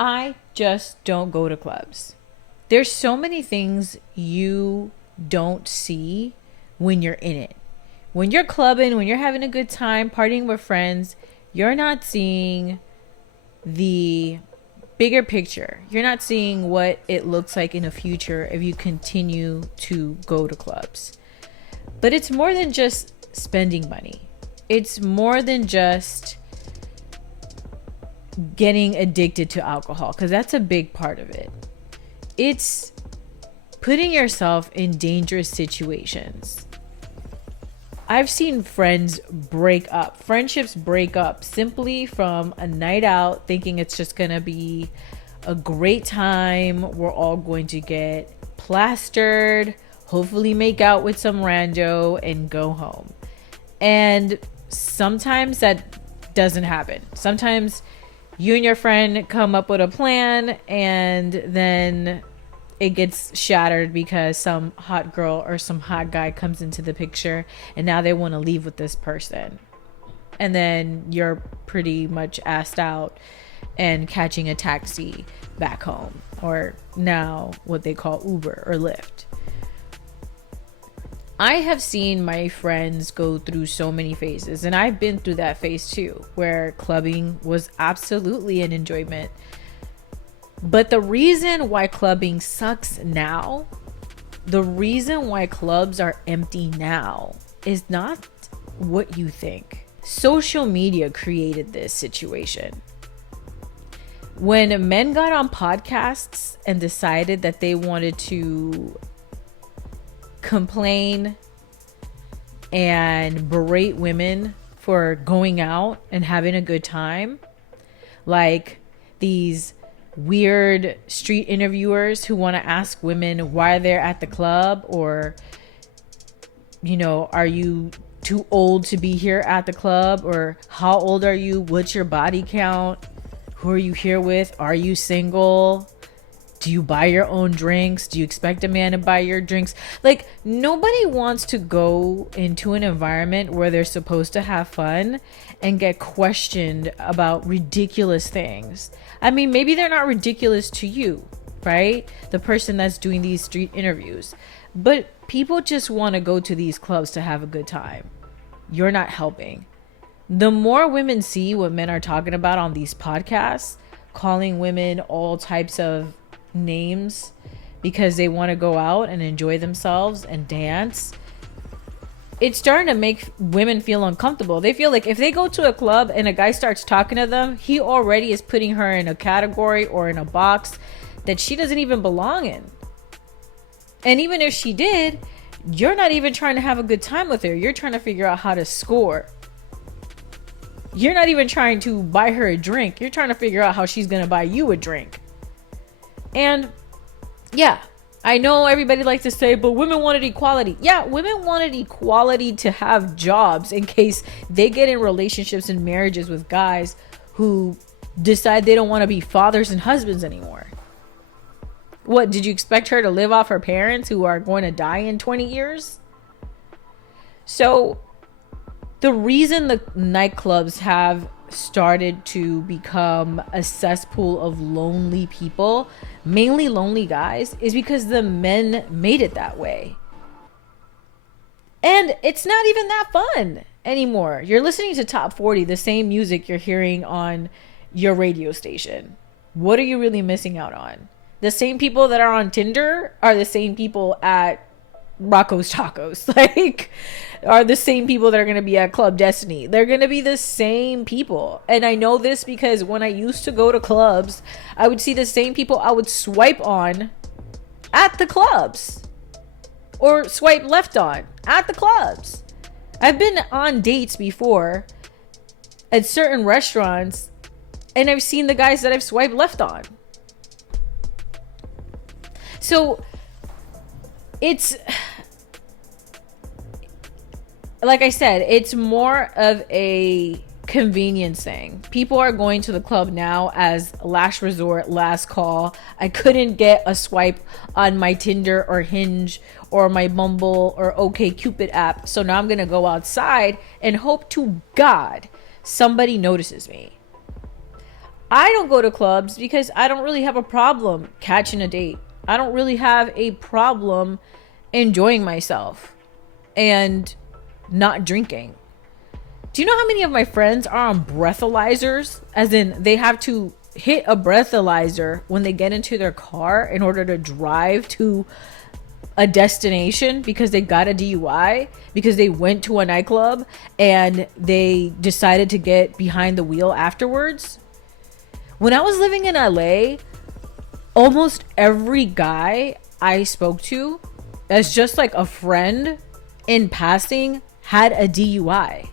I just don't go to clubs. There's so many things you don't see when you're in it. When you're clubbing, when you're having a good time, partying with friends, you're not seeing the bigger picture. You're not seeing what it looks like in the future if you continue to go to clubs. But it's more than just spending money. It's more than just getting addicted to alcohol, because that's a big part of it. It's putting yourself in dangerous situations. I've seen friendships break up simply from a night out, thinking it's just gonna be a great time. We're all going to get plastered, hopefully make out with some rando and go home. And sometimes that doesn't happen. Sometimes you and your friend come up with a plan and then it gets shattered because some hot girl or some hot guy comes into the picture and now they want to leave with this person. And then you're pretty much assed out and catching a taxi back home, or now what they call Uber or Lyft. I have seen my friends go through so many phases, and I've been through that phase too, where clubbing was absolutely an enjoyment. But the reason why clubbing sucks now, the reason why clubs are empty now, is not what you think. Social media created this situation. When men got on podcasts and decided that they wanted to complain and berate women for going out and having a good time, like these weird street interviewers who want to ask women why they're at the club, or, you know, are you too old to be here at the club, or how old are you, what's your body count, who are you here with, are you single, do you buy your own drinks, do you expect a man to buy your drinks? Like, nobody wants to go into an environment where they're supposed to have fun and get questioned about ridiculous things. I mean, maybe they're not ridiculous to you, right? The person that's doing these street interviews. But people just want to go to these clubs to have a good time. You're not helping. The more women see what men are talking about on these podcasts, calling women all types of names because they want to go out and enjoy themselves and dance, it's starting to make women feel uncomfortable. They feel like if they go to a club and a guy starts talking to them, he already is putting her in a category or in a box that she doesn't even belong in. And even if she did, you're not even trying to have a good time with her. You're trying to figure out how to score. You're not even trying to buy her a drink. You're trying to figure out how she's going to buy you a drink. And yeah, I know everybody likes to say, but women wanted equality. Yeah, women wanted equality to have jobs in case they get in relationships and marriages with guys who decide they don't want to be fathers and husbands anymore. What, did you expect her to live off her parents who are going to die in 20 years? So the reason the nightclubs have started to become a cesspool of lonely people, mainly lonely guys, is because the men made it that way. And it's not even that fun anymore. You're listening to Top 40, the same music you're hearing on your radio station. What are you really missing out on? The same people that are on Tinder are the same people at Rocco's Tacos, like, are the same people that are going to be at Club Destiny. They're going to be the same people. And I know this because when I used to go to clubs, I would see the same people I would swipe on at the clubs, or swipe left on at the clubs. I've been on dates before at certain restaurants, and I've seen the guys that I've swiped left on. So it's, like I said, it's more of a convenience thing. People are going to the club now as last resort, last call. I couldn't get a swipe on my Tinder or Hinge or my Bumble or OkCupid app, so now I'm gonna go outside and hope to God somebody notices me. I don't go to clubs because I don't really have a problem catching a date. I don't really have a problem enjoying myself and not drinking. Do you know how many of my friends are on breathalyzers? As in, they have to hit a breathalyzer when they get into their car in order to drive to a destination because they got a DUI, because they went to a nightclub and they decided to get behind the wheel afterwards. When I was living in LA, almost every guy I spoke to, as just like a friend in passing, had a DUI.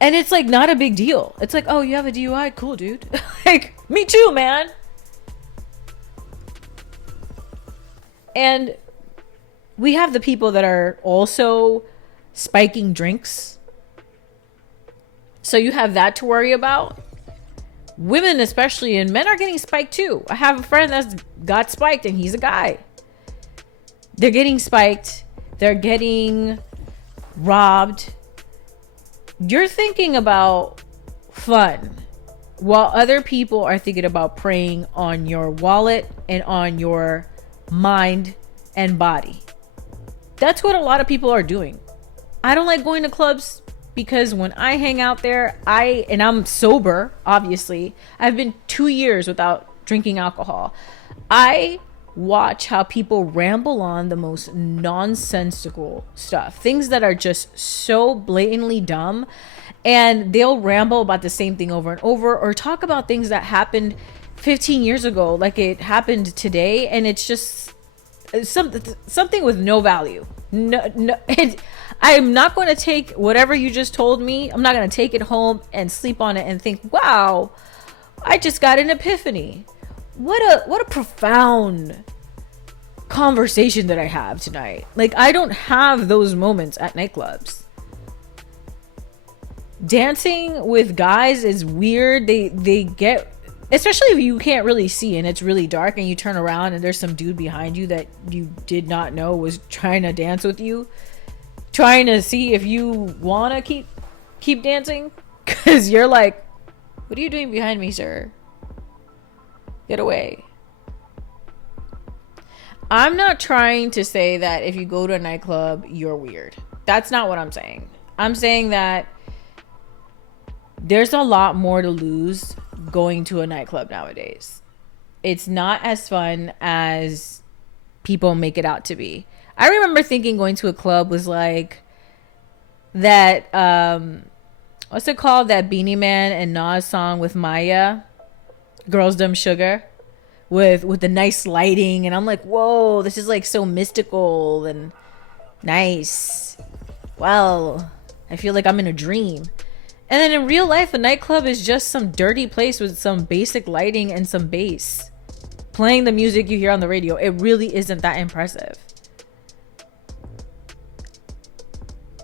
And it's like not a big deal. It's like, oh, you have a DUI? Cool, dude. Like, me too, man. And we have the people that are also spiking drinks. So you have that to worry about. Women especially, and men are getting spiked too. I have a friend that's got spiked and he's a guy. They're getting spiked. They're getting robbed. You're thinking about fun while other people are thinking about preying on your wallet and on your mind and body. That's what a lot of people are doing. I don't like going to clubs because when I hang out there, I'm sober, obviously. I've been 2 years without drinking alcohol. I watch how people ramble on the most nonsensical stuff, things that are just so blatantly dumb, and they'll ramble about the same thing over and over, or talk about things that happened 15 years ago like it happened today, and it's just something with no value. No, and I'm not going to take whatever you just told me, I'm not going to take it home and sleep on it and think, wow, I just got an epiphany. What a profound conversation that I have tonight. Like, I don't have those moments at nightclubs. Dancing with guys is weird. They get, especially if you can't really see and it's really dark and you turn around and there's some dude behind you that you did not know was trying to dance with you, trying to see if you want to keep dancing, because you're like, what are you doing behind me, sir? Get away. I'm not trying to say that if you go to a nightclub, you're weird. That's not what I'm saying. I'm saying that there's a lot more to lose going to a nightclub nowadays. It's not as fun as people make it out to be. I remember thinking going to a club was like that, what's it called? That Beanie Man and Nas song with Maya, Girls Dumb Sugar, with the nice lighting, and I'm like, whoa, this is like so mystical and nice. Wow, I feel like I'm in a dream. And then in real life, a nightclub is just some dirty place with some basic lighting and some bass playing the music you hear on the radio. It really isn't that impressive.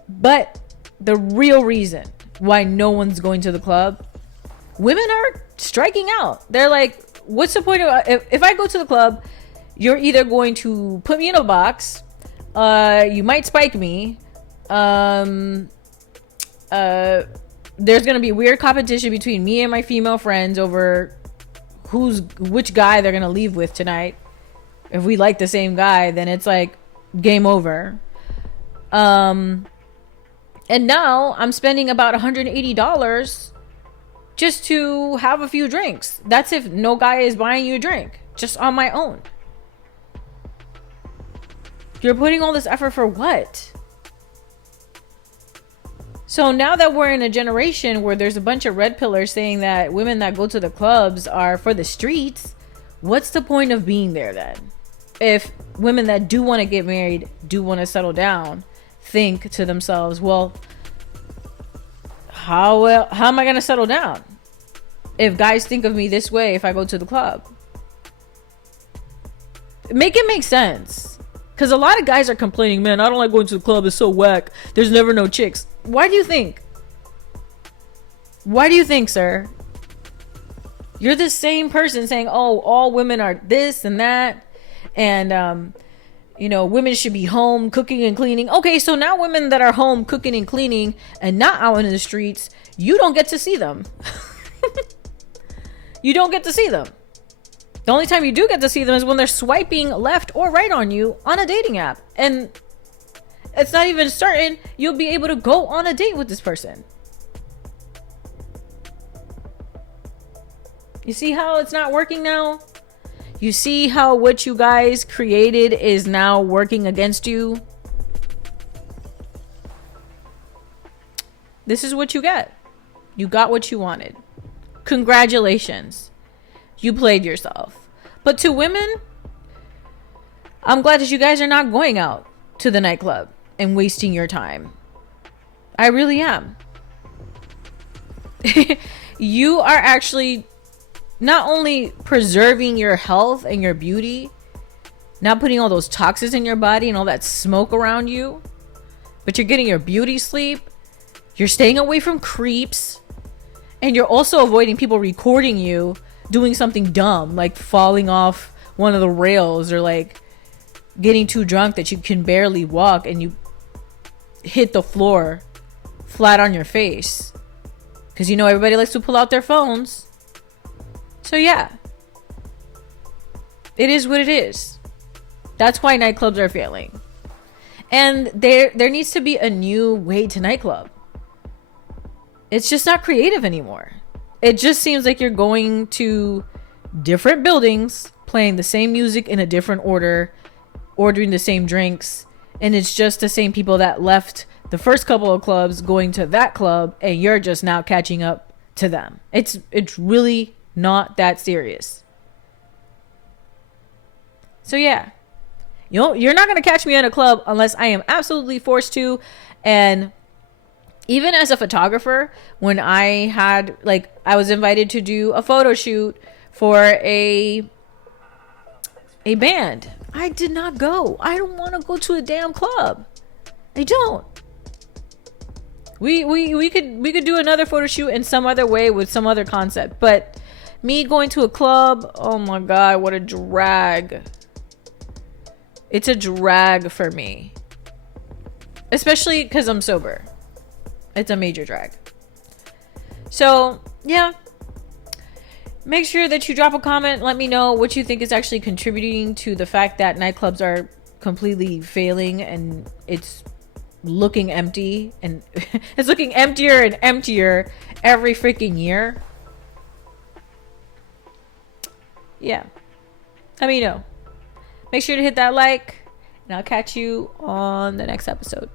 But the real reason why no one's going to the club, women are striking out. They're like, what's the point of, if I go to the club, you're either going to put me in a box, you might spike me, there's gonna be weird competition between me and my female friends over which guy they're gonna leave with tonight. If we like the same guy, then it's like game over. And now I'm spending about $180 just to have a few drinks. That's if no guy is buying you a drink, just on my own. You're putting all this effort for what? So now that we're in a generation where there's a bunch of red pillars saying that women that go to the clubs are for the streets, what's the point of being there then? If women that do want to get married, do want to settle down, think to themselves, well, how am I going to settle down if guys think of me this way if I go to the club? Make it make sense. Because a lot of guys are complaining, man, I don't like going to the club, it's so whack, there's never no chicks. Why do you think? Why do you think, sir? You're the same person saying, oh, all women are this and that, and women should be home cooking and cleaning. Okay, so now women that are home cooking and cleaning and not out in the streets, you don't get to see them. You don't get to see them. The only time you do get to see them is when they're swiping left or right on you on a dating app. And it's not even certain you'll be able to go on a date with this person. You see how it's not working now? You see how what you guys created is now working against you? This is what you get. You got what you wanted. Congratulations. You played yourself. But to women, I'm glad that you guys are not going out to the nightclub and wasting your time. I really am. You are actually not only preserving your health and your beauty, not putting all those toxins in your body and all that smoke around you, but you're getting your beauty sleep. You're staying away from creeps. And you're also avoiding people recording you doing something dumb, like falling off one of the rails or like getting too drunk that you can barely walk and you hit the floor flat on your face. Because everybody likes to pull out their phones. So yeah, it is what it is. That's why nightclubs are failing. And there needs to be a new way to nightclub. It's just not creative anymore. It just seems like you're going to different buildings, playing the same music in a different order, ordering the same drinks, and it's just the same people that left the first couple of clubs going to that club, and you're just now catching up to them. It's really not that serious. So yeah, you're not going to catch me at a club unless I am absolutely forced to. And even as a photographer, when I was invited to do a photo shoot for a band, I did not go. I don't want to go to a damn club. I don't. We could do another photo shoot in some other way with some other concept, but me going to a club, oh my god, what a drag. It's a drag for me, especially because I'm sober. It's a major drag. So yeah, make sure that you drop a comment. Let me know what you think is actually contributing to the fact that nightclubs are completely failing and it's looking empty, and it's looking emptier and emptier every freaking year. Yeah, let me know. Make sure to hit that like, and I'll catch you on the next episode.